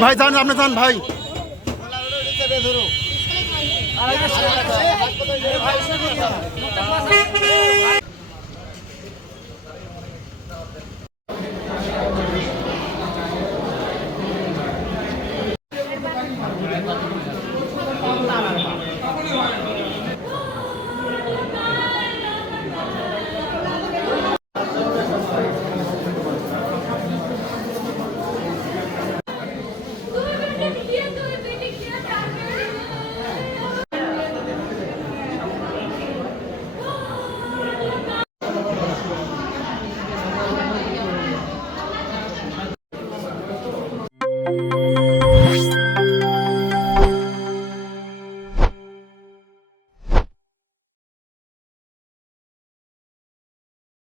ভাই যান আপনি যান ভাই